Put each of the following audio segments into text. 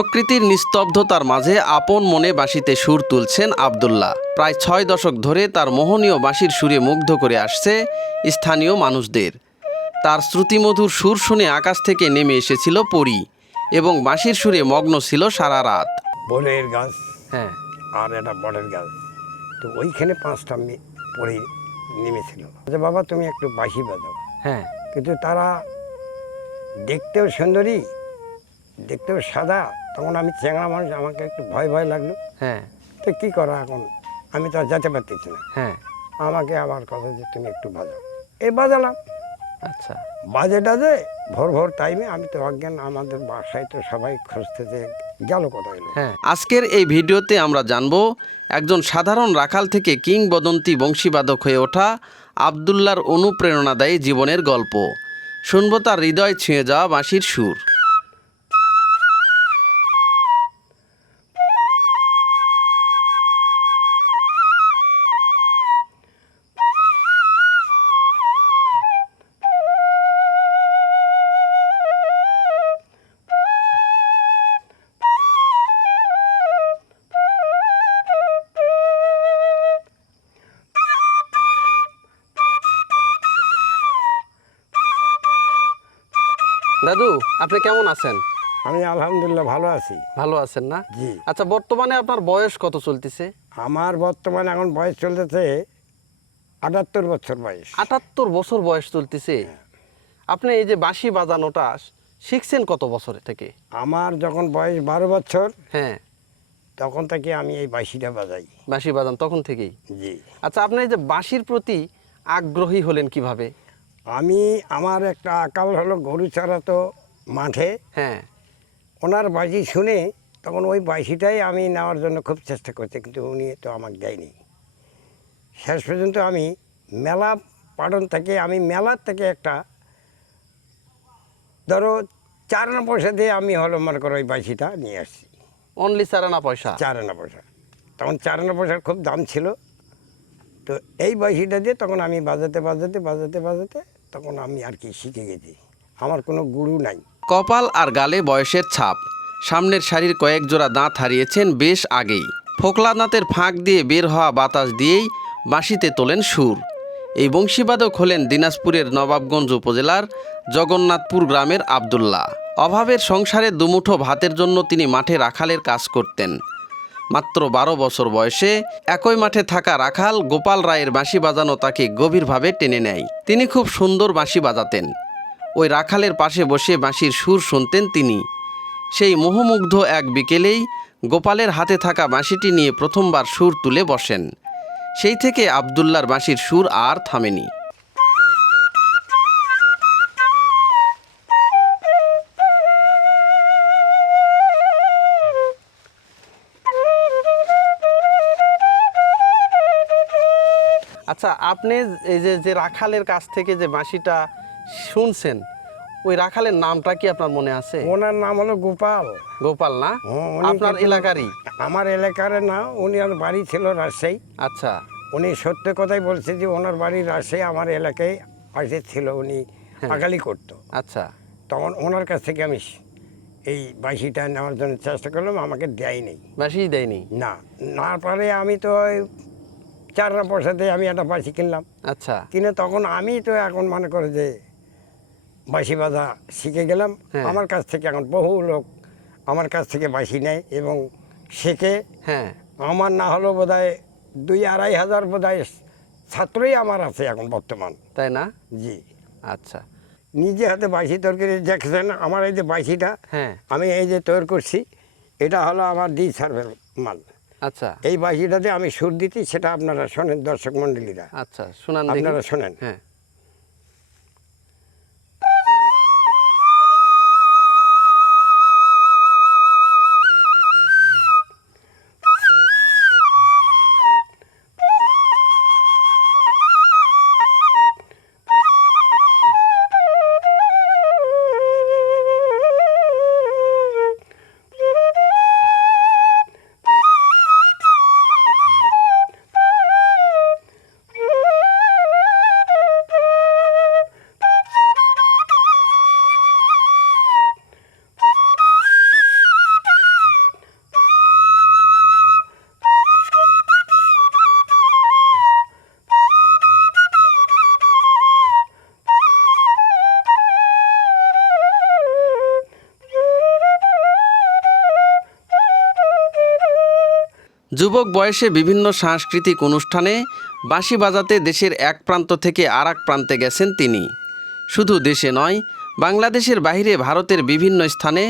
প্রকৃতির নিস্তব্ধতার মাঝে আপন মনে বাঁশিতে সুর তুলছেন আব্দুল্লাহ। প্রায় ৬ দশক ধরে তার মোহনীয় বাঁশির সুরে মুগ্ধ করে আসছে স্থানীয় মানুষদের। তার শ্রুতিমধুর সুর শুনে আকাশ থেকে নেমে এসেছিল পরী এবং বাঁশির সুরে মগ্ন ছিল সারা রাত। বরের গাছ হ্যাঁ, আর একটা বটের গাছ, তো ওইখানে 5টা পরে নেমেছিল যে বাবা তুমি একটু বাঁশি বাজাও। হ্যাঁ, কিন্তু তারা দেখতেও সুন্দরী, দেখতেও সাদা, তখন আমি চ্যাংড়া মানুষ, আমাকে একটু ভয় ভয় লাগলো। হ্যাঁ, তো কী করা, এখন আমি তো আর যেতে পারতেছি না। হ্যাঁ, আমাকে আমার কথা যে তুমি একটু বাজাও, এই বাজালাম। আচ্ছা, বাজেটা যে ভোর ভোর টাইমে আমি তো অজ্ঞান, আমাদের বাসায় তো সবাই খুঁজতেছে গেল কোথায় এলো। হ্যাঁ। আজকের এই ভিডিওতে আমরা জানব একজন সাধারণ রাখাল থেকে কিংবদন্তি বংশীবাদক হয়ে ওঠা আব্দুল্লাহর অনুপ্রেরণাদায়ী জীবনের গল্প। শুনব তার হৃদয় ছুঁয়ে যাওয়া বাঁশির সুর। দাদু, আপনি কেমন আছেন? আমি আলহামদুলিল্লাহ ভালো আছি। ভালো আছেন না? জি। আচ্ছা, বর্তমানে আপনার বয়স কত চলতেছে? আমার বর্তমানে এখন বয়স চলতেছে 78 বছর বয়স। 78 বছর বয়স চলতেছে। আপনি এই যে বাঁশি বাজানোটা শিখছেন কত বছর থেকে? আমার যখন বয়স 12 বছর হ্যাঁ, তখন থেকে আমি এই বাঁশিটা বাজাই। বাঁশি বাজান তখন থেকেই? জি। আচ্ছা, আপনি এই যে বাঁশির প্রতি আগ্রহী হলেন কিভাবে? আমার একটা আকাল হলো, গরু চড়াতো মাঠে, হ্যাঁ, ওনার বাঁশি শুনে তখন ওই বাঁশিটাই আমি নেওয়ার জন্য খুব চেষ্টা করছি, কিন্তু উনি তো আমাকে দেয়নি। শেষ পর্যন্ত আমি মেলা পালন থেকে, আমি মেলার থেকে একটা ধরো 4 আনা পয়সা দিয়ে আমি হলো মনে করো ওই বাঁশিটা নিয়ে আসছি। অনলি 4 আনা পয়সা? 4 আনা পয়সা, তখন 4 আনা পয়সার খুব দাম ছিল। তো এই বাঁশিটা দিয়ে তখন আমি বাজাতে তখন আমি আর কি শিখে গেছি। আমার কোনো গুরু নাই। কপাল আর গালে বয়সের ছাপ। সামনের সারির কয়েক জোড়া দাঁত হারিয়েছেন বেশ আগেই। ফোকলা দাঁতের ফাঁক দিয়ে বের হওয়া বাতাস দিয়েই বাঁশিতে তোলেন সুর। এই বংশীবাদক হলেন দিনাজপুরের নবাবগঞ্জ উপজেলার জগন্নাথপুর গ্রামের আব্দুল্লাহ। অভাবের সংসারে দুমুঠো ভাতের জন্য তিনি মাঠে রাখালের কাজ করতেন। মাত্র 12 বছর বয়সে একই মাঠে থাকা রাখাল গোপাল রায়ের বাঁশি বাজানো তাকে গভীরভাবে টেনে নেয়। তিনি খুব সুন্দর বাঁশি বাজাতেন। ওই রাখালের পাশে বসে বাঁশির সুর শুনতেন তিনি। সেই মোহমুগ্ধ এক বিকেলেই গোপালের হাতে থাকা বাঁশিটি নিয়ে প্রথমবার সুর তুলে বসেন। সেই থেকে আব্দুল্লাহর বাঁশির সুর আর থামেনি। আচ্ছা, আপনি এই যে রাখালের কাছ থেকে যে বাঁশিটা শুনছেন, ওই রাখালের নামটা কি আপনার মনে আছে? ওনার নাম হলো গোপাল। গোপাল না? আপনার এলাকারই? আমার এলাকার না, উনি আর বাড়ি ছিল রাজশাহী। আচ্ছা, উনি সত্য কথাই বলছে যে ওনার বাড়ি রাজশাহী, আমার এলাকায় পাশে ছিল, উনি আগালি করতো। আচ্ছা, তখন ওনার কাছ থেকে আমি এই বাঁশিটা নেওয়ার জন্য চেষ্টা করলাম, আমাকে দেয়নি। বাঁশি দেয়নি? না পারে আমি তো ওই 4 আনা পয়সা দিয়ে আমি একটা বাঁশি কিনলাম। আচ্ছা, কিনে তখন আমি তো এখন মনে করে যে বাঁশি বাজা শিখে গেলাম। হ্যাঁ। আমার কাছ থেকে এখন বহু লোক আমার কাছ থেকে বাঁশি নেয় এবং শেখে। হ্যাঁ, আমার না হলেও বোধহয় 2-2.5 হাজার বোধহয় ছাত্রই আমার আছে এখন বর্তমান। তাই না? জি। আচ্ছা, নিজে হাতে বাঁশি তৈরি দেখছেন, আমার এই যে বাঁশিটা হ্যাঁ, আমি এই যে তৈরি করছি, এটা হলো আমার ডি সার্ভের মাল। আচ্ছা, এই বাঁশিটাতে আমি সুর দিচ্ছি, সেটা আপনারা শোনেন দর্শক মণ্ডলীরা, আচ্ছা, শোনান দেখি। আপনারা শোনেন। হ্যাঁ। যুবক বয়সে বিভিন্ন সাংস্কৃতিক অনুষ্ঠানে বাঁশি বাজাতে দেশের এক প্রান্ত থেকে আর এক প্রান্তে গেছেন তিনি। শুধু দেশে নয়, বাংলাদেশের বাইরে ভারতের বিভিন্ন স্থানে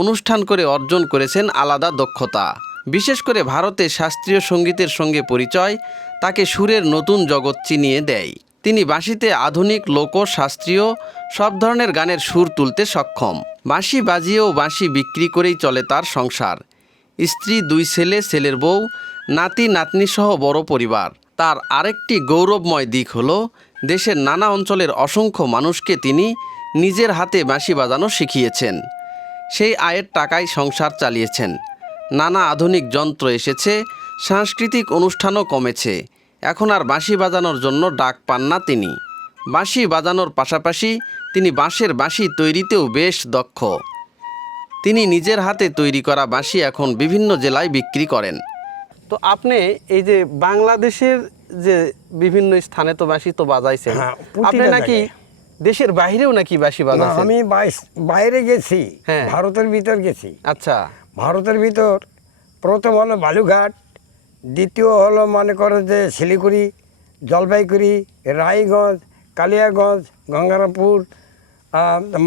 অনুষ্ঠান করে অর্জন করেছেন আলাদা দক্ষতা। বিশেষ করে ভারতে শাস্ত্রীয় সঙ্গীতের সঙ্গে পরিচয় তাকে সুরের নতুন জগৎ চিনিয়ে দেয়। তিনি বাঁশিতে আধুনিক, লোক, শাস্ত্রীয় সব ধরনের গানের সুর তুলতে সক্ষম। বাঁশি বাজিয়েও বাঁশি বিক্রি করেই চলে তার সংসার। স্ত্রী, 2 ছেলে, ছেলের বউ, নাতি নাতনি সহ বড় পরিবার। তার আরেকটি গৌরবময় দিক হলো দেশের নানা অঞ্চলের অসংখ্য মানুষকে তিনি নিজের হাতে বাঁশি বাজানো শিখিয়েছেন। সেই আয়ের টাকায় সংসার চালিয়েছেন। নানা আধুনিক যন্ত্র এসেছে, সাংস্কৃতিক অনুষ্ঠানও কমেছে। এখন আর বাঁশি বাজানোর জন্য ডাক পান না তিনি। বাঁশি বাজানোর পাশাপাশি তিনি বাঁশের বাঁশি তৈরিতেও বেশ দক্ষ। তিনি নিজের হাতে তৈরি করা বাঁশি এখন বিভিন্ন জেলায় বিক্রি করেন। তো আপনি এই যে বাংলাদেশের যে বিভিন্ন স্থানে তো বাঁশি তো বাজাইছেন, হ্যাঁ, প্রতিটা আপনি নাকি দেশের বাইরেও নাকি বাঁশি না, বাজাইছেন? আমি বাইরে গেছি, হ্যাঁ। ভারতের ভিতর গেছি। আচ্ছা, ভারতের ভিতর প্রথম হলো বালুঘাট, দ্বিতীয় হলো মনে করো যে শিলিগুড়ি, জলপাইগুড়ি, রায়গঞ্জ, কালিয়াগঞ্জ, গঙ্গারামপুর,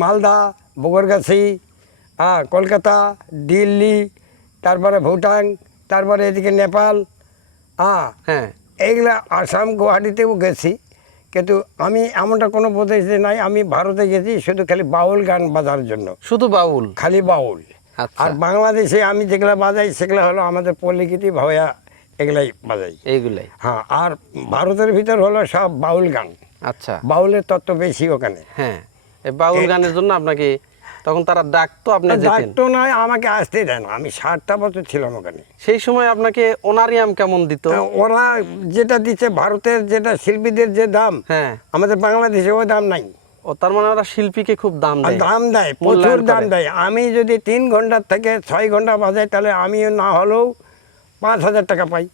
মালদা, বগরগাছি, কলকাতা, দিল্লি, তারপরে ভুটান, তারপরে এদিকে নেপাল, হ্যাঁ, এইগুলা আসাম, গুয়াহাটিতেও গেছি। কিন্তু আমি এমনটা কোনো প্রদেশে নাই, আমি ভারতে গেছি শুধু খালি বাউল গান বাজার জন্য, শুধু বাউল। খালি বাউল। আচ্ছা, আর বাংলাদেশে আমি যেগুলো বাজাই সেগুলো হলো আমাদের পল্লীগীতি, ভাওয়া, এগুলাই বাজাই। এইগুলাই। হ্যাঁ, আর ভারতের ভিতর হলো সব বাউল গান। আচ্ছা, বাউলের তত্ত্ব বেশি ওখানে। হ্যাঁ, এই বাউল গানের জন্য আপনাকে তখন তারা ডাকতো, আপনি যেতেন? ডাকতো নয়, আমাকে আসতে দেয় না। আমি 60টা বছর ছিলাম ওখানে। সেই সময় আপনাকে অনারিয়াম কেমন দিত? ওরা যেটা দিচ্ছে, ভারতের যেটা শিল্পীদের যে দাম, হ্যাঁ, আমাদের বাংলাদেশে ওই দাম নাই। ও তার মানে ওরা শিল্পীকে খুব দাম আর দেয়। দাম দেয়, মূল্যায়ন প্রচুর দাম করে। দেয়। আমি যদি 3 ঘন্টার থেকে 6 ঘন্টা বাজাই, তাহলে আমিও না হলেও 5,000 টাকা পাই।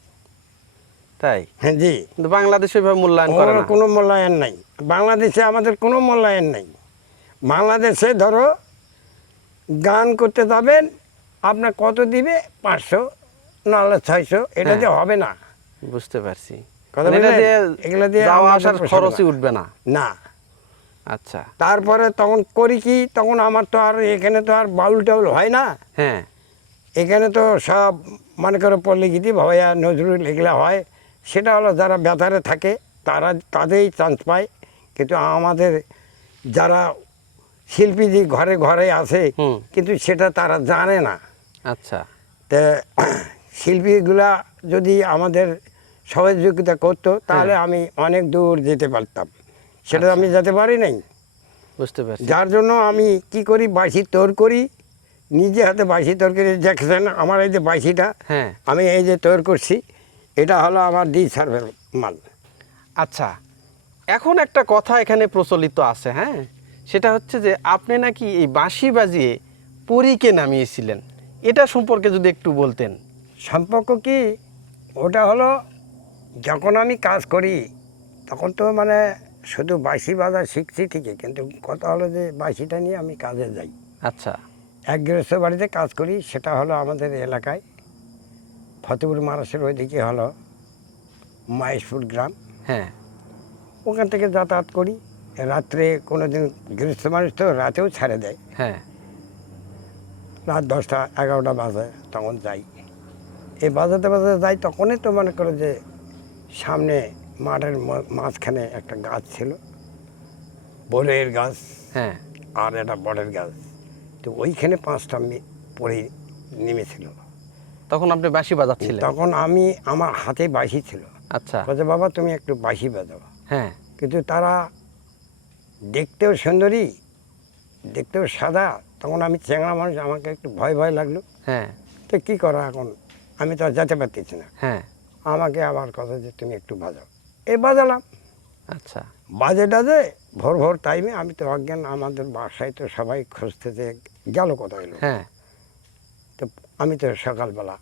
তাই? হ্যাঁ জি। কিন্তু বাংলাদেশে এভাবে মূল্যায়ন করে ওর না। কোনো মূল্যায়ন নাই। বাংলাদেশে আমাদের কোনো মূল্যায়ন নাই। বাংলাদেশে ধরো গান করতে যাবেন, আপনার কত দিবে? 500, নাহলে 600। এটা দিয়ে হবে না। বুঝতে পারছি। কথা মানে এটা বুঝলেন? দিয়ে এগুলা দিয়ে যাওয়া আমাদের আসার পোষাবে খরচই না। উঠবে না। না। আচ্ছা, তারপরে তখন করি কি, তখন আমার তো আর এখানে তো আর বাউল টাউল হয় না। হ্যাঁ, এখানে তো সব মনে করো পল্লীগীতি, ভাওয়া, নজরুল এগুলা হয়। সেটা হলো যারা বেতারে থাকে তাদেরই চান্স পায়। কিন্তু আমাদের যারা শিল্পী যে ঘরে ঘরে আছে, হুম। কিন্তু সেটা তারা জানে না। আচ্ছা, তে শিল্পীগুলা যদি আমাদের সহযোগিতা করতো, তাহলে আমি অনেক দূর যেতে পারতাম। সেটা আমি যেতে পারি নাই। বুঝতে পারছি। যার জন্য আমি কি করি, বাঁশি তৈরি করি, নিজে হাতে বাঁশি তৈরি করে। দেখছেন আমার এই যে বাঁশিটা, হ্যাঁ, আমি এই যে তৈরি করছি, এটা হলো আমার ডি সার্ভের মাল। আচ্ছা, এখন একটা কথা এখানে প্রচলিত আছে, হ্যাঁ, সেটা হচ্ছে যে আপনি নাকি এই বাঁশি বাজিয়ে পরীকে নামিয়েছিলেন। এটা সম্পর্কে যদি একটু বলতেন। সম্পর্ক কি, ওটা হলো যখন আমি কাজ করি তখন তো মানে শুধু বাঁশি বাজা শিখছি ঠিকই, কিন্তু কথা হলো যে বাঁশিটা নিয়ে আমি কাজে যাই। আচ্ছা, এক গৃহস্থ বাড়িতে কাজ করি, সেটা হলো আমাদের এলাকায় ফতেপুর মারাসের ওইদিকে হলো মহেশপুর গ্রাম। হ্যাঁ, ওখান থেকে যাতায়াত করি। রাত্রে কোনো দিন গৃহস্থ মানুষ তো রাতেও ছেড়ে দেয়, হ্যাঁ, রাত 10টা 11টা বাজে, তখন যাই। এই বাজাতে বাজাতে যাই, তখনই তো মনে করো যে সামনে মাঠের মাঝখানে একটা গাছ ছিল, বড়ের গাছ, হ্যাঁ, আর একটা বড়ের গাছ। তো ওইখানে 5টা পড়ে নেমেছিল। তখন আপনি বাঁশি বাজাচ্ছিলেন? তখন আমার হাতে বাঁশি ছিল। আচ্ছা, বলছে, বাবা তুমি একটু বাঁশি বাজাও। হ্যাঁ, কিন্তু তারা দেখতেও সুন্দরী, দেখতেও সাদা। তখন আমি চ্যাংড়া মানুষ, আমাকে একটু ভয় ভয় লাগলো। হ্যাঁ, তো কী করা এখন, আমি তো আর যেতে পারতেছি না। হ্যাঁ, আমাকে আবার কথা যে তুমি একটু বাজাও। এই বাজালাম, আচ্ছা, বাজে টাজে ভোর ভোর টাইমে। আমি তো অজ্ঞান, আমাদের বাসায় তো সবাই খুঁজতেছে গেল কোথায় এলো। হ্যাঁ, তো আমি তো সকালবেলা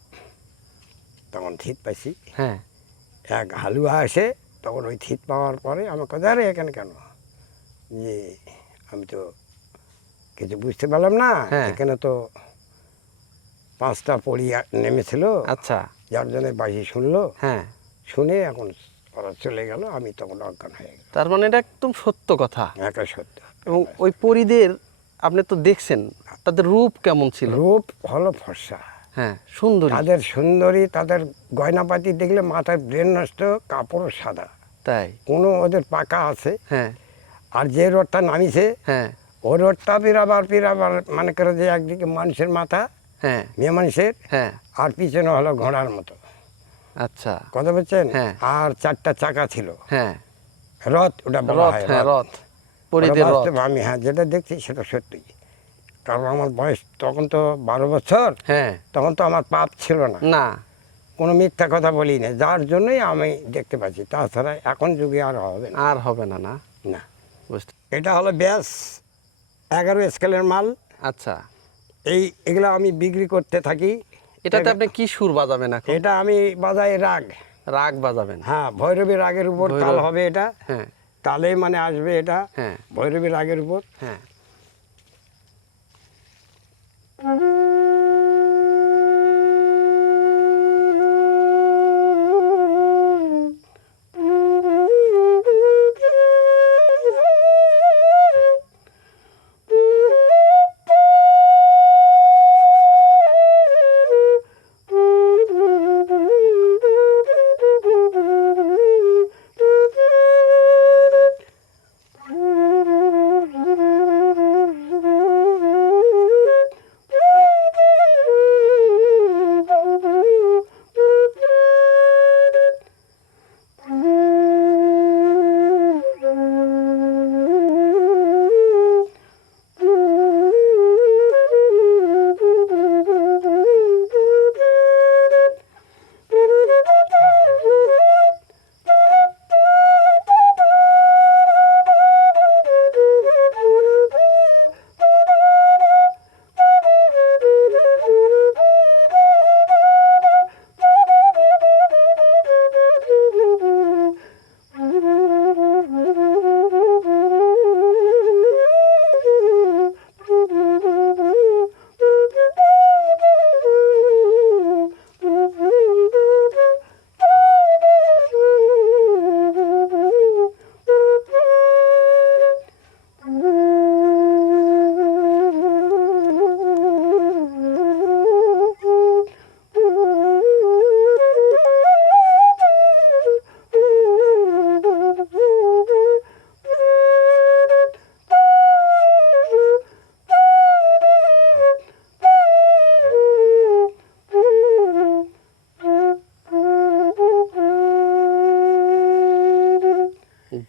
তখন থিত পাইছি। হ্যাঁ, এক হালুয়া আসে, তখন ওই থিত পাওয়ার পরে আমার কথা, আরে এখানে কেন? যে আমি তো কিছু বুঝতে পারলাম না। হ্যাঁ। এখানে তো 5টা পড়ি নেমেছিল। আচ্ছা, যার জন্য বাঁশি শুনলো, হ্যাঁ, শুনে এখন ওরা চলে গেল, আমি তখন অজ্ঞান হয়ে গেল। তার মানে এটা একদম সত্য কথা। একটা সত্য। এবং ওই পরীদের আপনি তো দেখছেন, তাদের রূপ কেমন ছিল? রূপ হলো ফর্সা, হ্যাঁ, সুন্দরী। তাদের সুন্দরী, তাদের গয়নাপাতি দেখলে মাথায় ব্রেন নষ্ট, কাপড় সাদা, তাই? কোনো ওদের পাকা আছে। হ্যাঁ, আর যে রোডটা নামিছে হ্যাঁ, ওই রোডটা পিরাবার মনে করে যে একদিকে মানুষের মাথা, হ্যাঁ, মেয়ে মানুষের, হ্যাঁ, আর পিছনে হলো ঘোড়ার মতো, আচ্ছা, কথা বলছেন। হ্যাঁ। আর 4টা চাকা ছিল, হ্যাঁ, রথ, ওটা বলা রথ, হয় হ্যাঁ, রথ। রথ, পরীদের ওটা রথ। বাস্তব, আমি যেটা দেখছি সেটা সত্যি। কারণ আমার বয়স তখন তো 12 বছর, হ্যাঁ, তখন তো আমার পাপ ছিল না, না, কোনো মিথ্যা কথা বলি না, যার জন্যই আমি দেখতে পাচ্ছি। তাছাড়া এখন যুগে আর হবে না। আর হবে না, না, না, বুঝতে। এটা হলো ব্যাস 11 স্কেলের মাল। আচ্ছা, এগুলো আমি বিক্রি করতে থাকি। এটাতে আপনি কি সুর বাজাবেন এখন? এটা আমি বাজাই রাগ। রাগ বাজাবেন? হ্যাঁ, ভৈরবী রাগের উপর ভৈরব। তাল হবে এটা, হ্যাঁ, তালে মানে আসবে এটা, হ্যাঁ, ভৈরবী রাগের উপর। হ্যাঁ,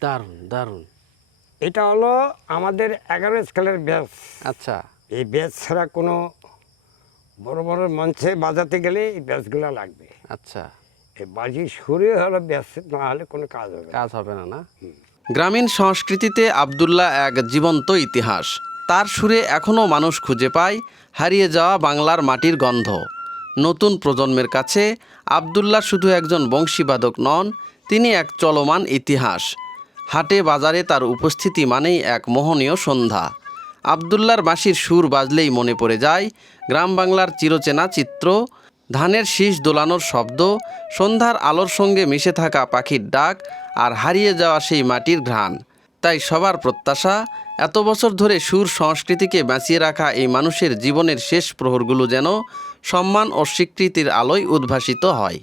দারুণ, দারুণ। এটা হলো আমাদের 11 স্কেলের ব্যাস। আচ্ছা, এই ব্যাস ছাড়া কোনো বড় বড় মঞ্চে বাজাতে গেলে এই ব্যাসগুলো লাগবে। আচ্ছা, এই বাজি সুরে হলো ব্যাস, না হলে কোনো কাজ হবে না। কাজ হবে না, না? গ্রামীণ সংস্কৃতিতে আব্দুল্লাহ এক জীবন্ত ইতিহাস। তার সুরে এখনও মানুষ খুঁজে পায় হারিয়ে যাওয়া বাংলার মাটির গন্ধ। নতুন প্রজন্মের কাছে আব্দুল্লাহ শুধু একজন বংশীবাদক নন, তিনি এক চলমান ইতিহাস। হাটে বাজারে তার উপস্থিতি মানেই এক মোহনীয় সন্ধ্যা। আব্দুল্লাহর বাঁশির সুর বাজলেই মনে পড়ে যায় গ্রাম বাংলার চিরচেনা চিত্র, ধানের শীষ দোলানোর শব্দ, সন্ধ্যার আলোর সঙ্গে মিশে থাকা পাখির ডাক, আর হারিয়ে যাওয়া সেই মাটির ঘ্রাণ। তাই সবার প্রত্যাশা, এত বছর ধরে সুর সংস্কৃতিকে বাঁচিয়ে রাখা এই মানুষের জীবনের শেষ প্রহরগুলো যেন সম্মান ও স্বীকৃতির আলোয় উদ্ভাসিত হয়।